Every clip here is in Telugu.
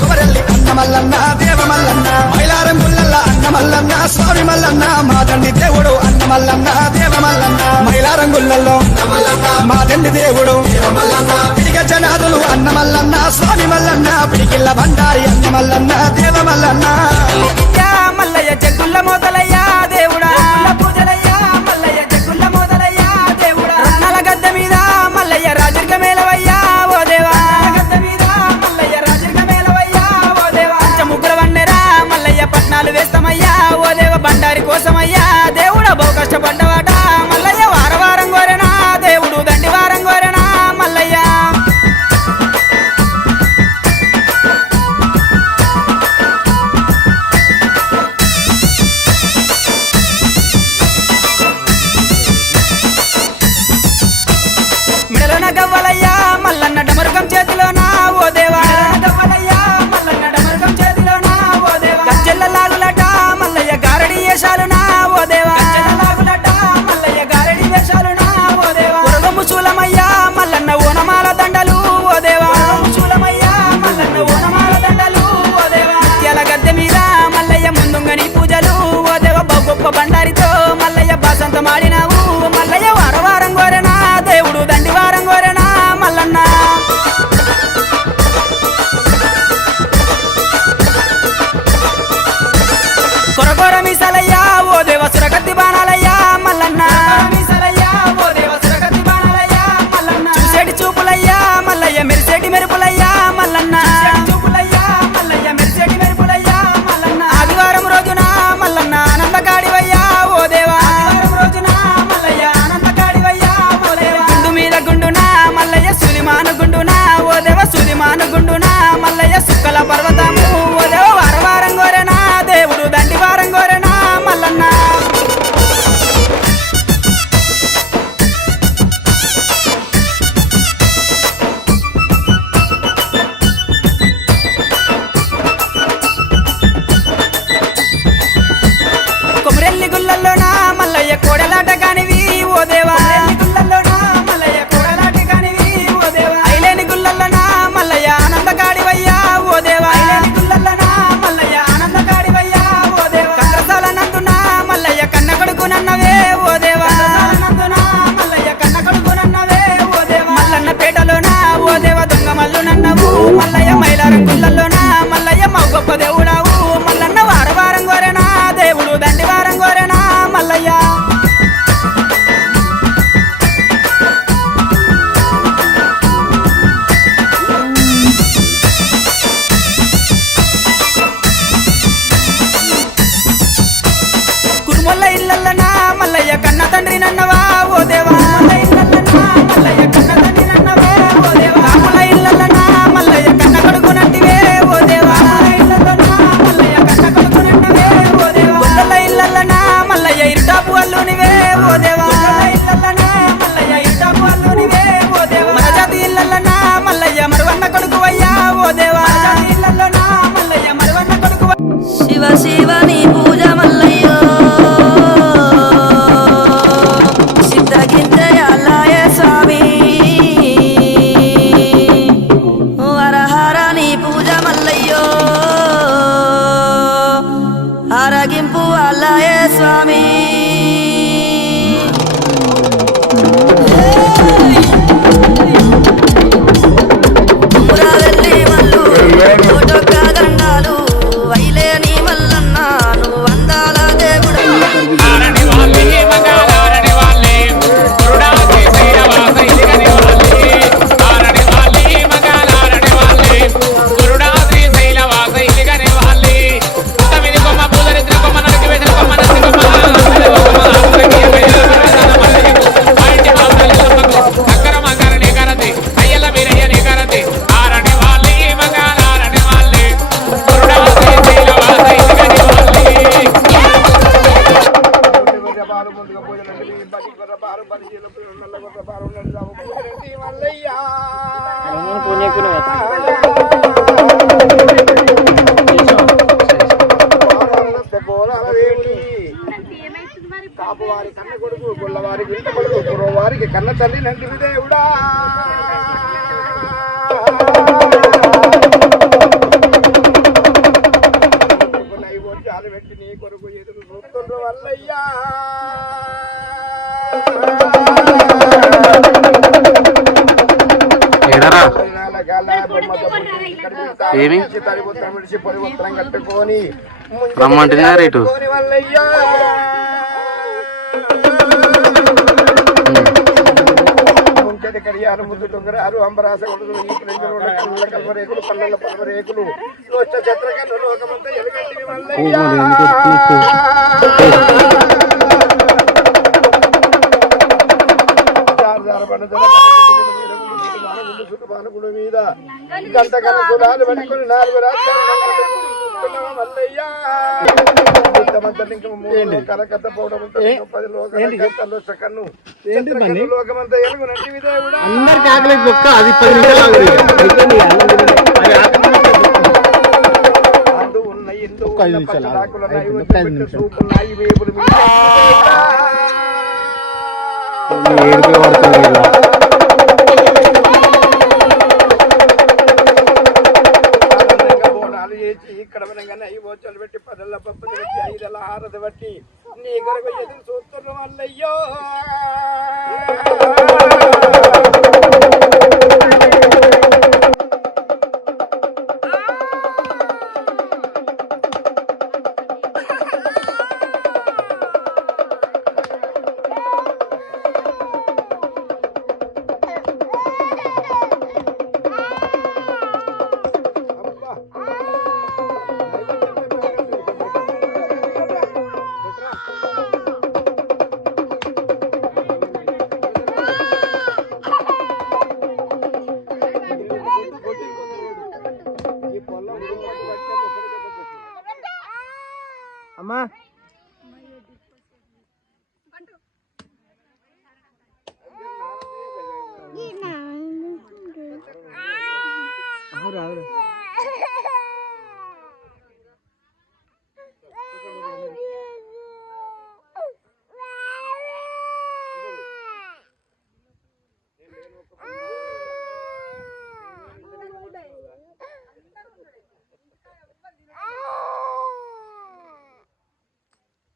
కుమరెల్లి అన్న మల్లన్న దేవ మల్లన్న మైలారం గుల్లల్ల అన్న మల్లన్న స్వామి మల్లన్న మా తండ్రి దేవుడు అన్న మల్లన్న దేవ మల్లన్న మైలారం గుల్లల్లో మా తండ్రి దేవుడు పిడిగ జనాదులు అన్న మల్లన్న స్వామి మల్లన్న పిడికిల్ల బండారి అన్న మల్లన్న దేవ మల్లన్న మల్లయ్య జగ్గుల్ల మొదలయ్యా దేవుడా పూజలయ్యా మల్లయ్య జగ్గుల్ల మొదలయ్యా దేవుడా రత్నాల గద్ద మీద మల్లయ్య రాజర్గ మేలవయ్యా ఓ దేవా గద్ద మీద మల్లయ్య రాజర్గ మేలవయ్యా ఓ దేవా ముగ్గుల వన్నెరా మల్లయ్య పట్నాలు వేస్తామయ్యా ఓ దేవ బండారి కోసమయ్యా దేవుడా బహు కష్టపడ్డవాట మల్లయ్య వారం కోరేనా దేవుడు దండి వారం కోరేనా మల్లయ్య గవ్వలయ్యా మల్లన్న డమరుగం చేతిలోనా ఓ దేవా గవ్వలయ్యా మల్లన్న డమరుగం చేతిలోనా ఓ దేవా గజ్జెల్ల లాగులట మల్లయ్య గారడి వేషాలునా ఓ దేవా గజ్జెల్ల లాగులట మల్లయ్య గారడి వేషాలునా ఓ దేవా ఉరగము చూలమయ్యా మల్లన్న ఓనమాల దండలు ఓ దేవా చూలమయ్యా మల్లన్న ఓనమాల దండలు ఓ దేవా ముత్యాల గద్దె మీద మల్లయ్య ముందుంగని పూజలు ఓ దేవా బహు గొప్ప బండారితో మల్లయ్య బాసంత మాడినావు మల్లయ్య వారం కోరేనా దేవుడు దండి వారం కోరేనా మల్లన్న కొరకొర మీసాలయ్యా ఓ దేవ సురగత్తి బాణాలయ్యా మల్లన్న మీసాలయ్యా ఓ దేవ సురగత్తి బాణాలయ్యా మల్లన్న చూసేటి చూపులయ్యా మల్లయ్య మెరిసేటి మెరుపులయ్యా మల్లన్న చూపులయ్యా మల్లయ్య మెరిసేటి మెరుపులయ్యా మల్లన్న ఆదివారం రోజున మల్లన్న ఆనందకాడివయ్యా ఓ దేవా ఆదివారం రోజున మల్లయ్య ఆనందకాడివయ్యా ఓ దేవా గుండు మీద గుండునా మల్లయ్య సులిమాను గుండునా ఓ దేవ సులిమాను గుండునా మల్లయ్య సుక్కల పర్వతము ఓ దేవ వారం కోరేనా దేవుడు దండి వారం కోరేనా మల్లన్న కొమరెల్లి గుల్లల్లోనా మల్లయ్య కోడలాట కానివి ఓ దేవా గుల్లల్లోనా మల్లయ్య కోడలాట కానివి ఓ దేవా ఐలేని గుల్లల్లోనా మల్లయ్య ఆనందకాడివయ్యా ఓ దేవా ఐలేని గుల్లల్లోనా మల్లయ్య ఆనందకాడివయ్యా ఓ దేవా కంద్రసాల నందునా మల్లయ్య కన్న కొడుకునన్నవే ఓ దేవా నందునా మల్లయ్య కన్న కొడుకునన్నవే ఓ దేవా మల్లన్న పేటలోనా ఓ దేవ దొంగ మల్లు నన్నవు మల్లయ్య మైలారం గుల్లల్లోనా మల్లయ్య మా గొప్ప దేవుడావు మల్లన్న వారం కోరేనా దేవుడు దండి వారం కోరేనా మల్లయ్య కురుమల్ల ఇల్లల్లనా మల్లయ్య కన్న తండ్రి నన్నవా ఓ దేవా ఇల్లల్లనా మల్లయ్య కన్న తండ్రి నన్నవే ఓ దేవా రాముల ఇల్లల్లనా మల్లయ్య కన్న కొడుకు నంటివే ఓ దేవా ఇల్లల్లనా మల్లయ్య కన్న కొడుకు నంటివే ఓ దేవా గుల్లల ఇల్లల్లనా మల్లయ్య ఇరుటాపు అల్లునివే ఓ దేవా ఇల్లల్లనా మల్లయ్య ఇరుటాపు అల్లునివే ఓ దేవా మరజాతి ఇల్లల్లనా మల్లయ్య మరువన్న కొడుకువయ్యా ఓ దేవా ఇల్లల్లనా మల్లయ్య మరువన్న కొడుకు శివ శివ నీ పూజ మల్లయ్యో సిద్ధగింద్రయాలయ స్వామి వరహర నీ పూజ మల్లయ్యో ఆరగింపు అల్లయ స్వామి మురావెల్లి మల్లు కోటొక్క దండాలు వైలేని మల్లన్న నువ్వు వందాల దేవుడు కాపువారి కన్న కొడుకు గొల్లవారికి ఇంత కొడుకు కుర్రవారికి కన్న తల్లి నంటివి దేవుడా. మల్లయ్యా ఏమి పరివర్తనం కట్టుకొని రమ్మంటున్నా రేటు మల్లయ్యా ముంచటి కడియారు ముద్దు డొంగరారు అంబరాస కొడుకులు ఈ ప్రజలు కల్వరేకులు పల్లెల పల్వరేకులు లోచ చత్రకన్ను లోకమంతా ఎలుగంటివి మల్లయ్యా మీద గంట కనుకులాలు పట్టుకుని 4 రాష్ట్రాలు మల్లయ్యా కలకత్త పోవడం 10 లోకాలు సకన్ను లోకమంతా ఎలుగునంటి దేవుడా అందరికి ఆకలి కుక్క అది 10 అందు ఉన్న ఎందు పచ్చడాకులున్నాయి సూపున్నాయి వేపులు ఇక్కడ అవి బోచలు పెట్టి 10 పప్పులు పెట్టి 5 హారతి బట్టి నీ కొరకు ఎదురు చూస్తున్న వాళ్ళయ్యో అమ్మా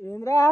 ఏంద్రా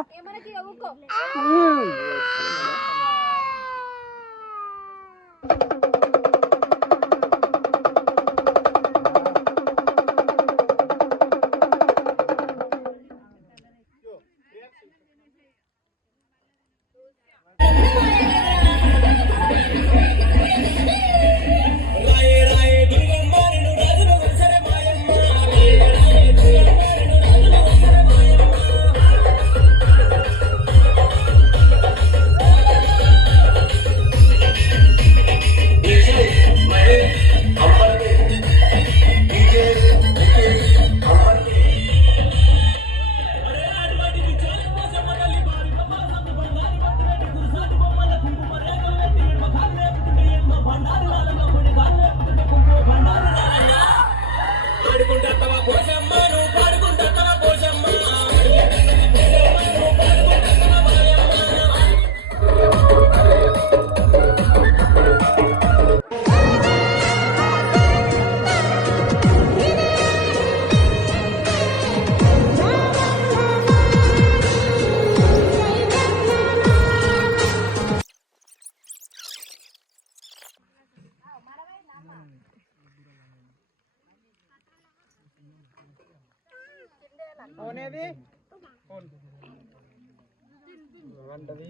అవునేది వంటది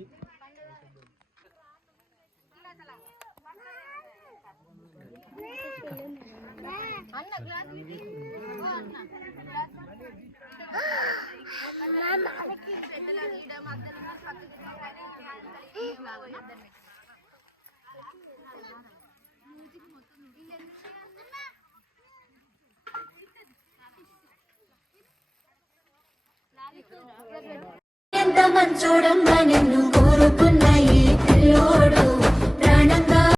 ఎంత మంచోడమ్మ నిన్ను కోరు